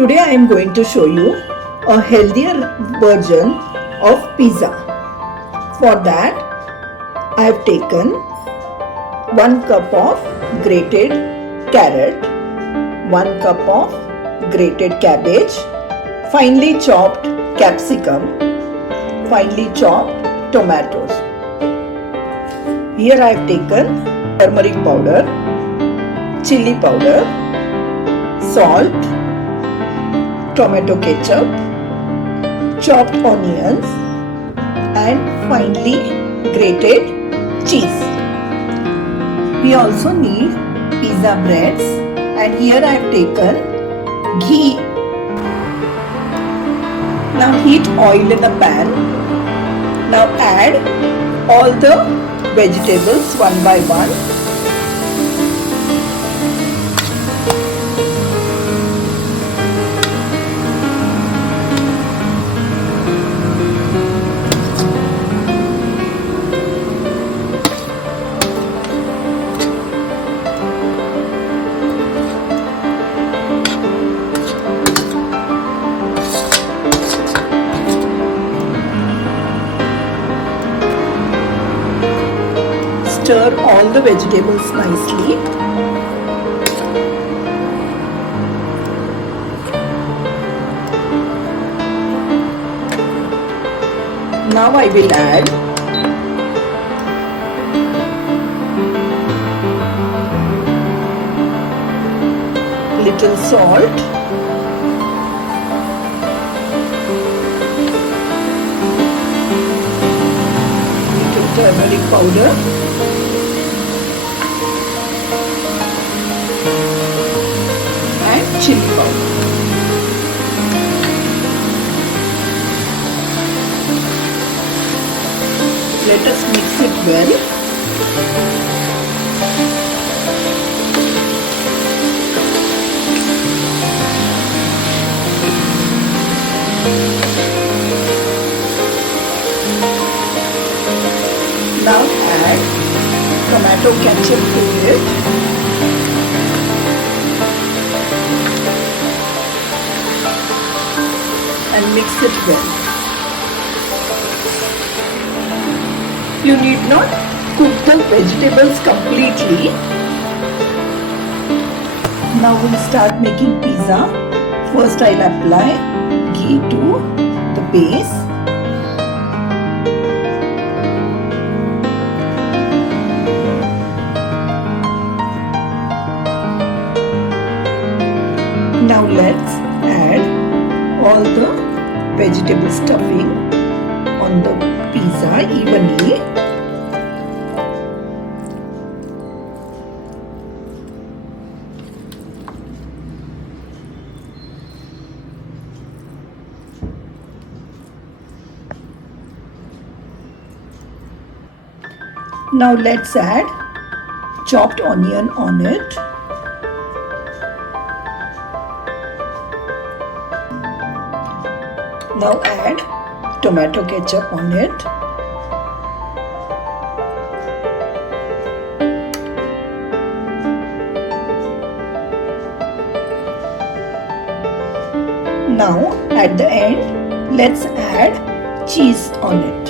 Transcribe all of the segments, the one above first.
Today I am going to show you a healthier version of pizza. For that I have taken 1 cup of grated carrot, 1 cup of grated cabbage, finely chopped capsicum, finely chopped tomatoes. Here I have taken turmeric powder, chili powder, salt, tomato ketchup, chopped onions and finely grated cheese. We also need pizza breads and here I have taken ghee. Now heat oil in a pan. Now add all the vegetables one by one. Stir all the vegetables nicely. Now I will add little salt, little turmeric powder, chili powder. Let us mix it well. Now add tomato ketchup to it. And mix it well. You need not cook the vegetables completely. Now we'll start making pizza. First I'll apply ghee to the base. Now let's add all the vegetable stuffing on the pizza evenly. Now let's add chopped onion on it. Now add tomato ketchup on it. Now at the end, let's add cheese on it.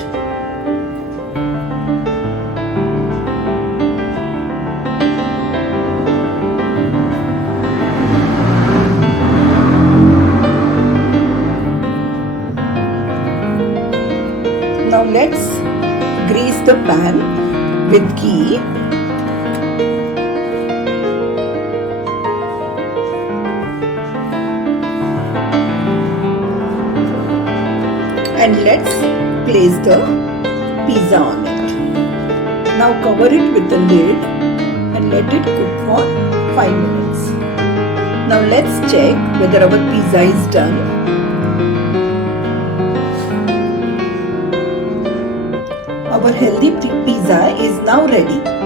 Now let's grease the pan with ghee. And let's place the pizza on it. Now cover it with the lid and let it cook for 5 minutes. Now let's check whether our pizza is done. Our healthy pizza is now ready.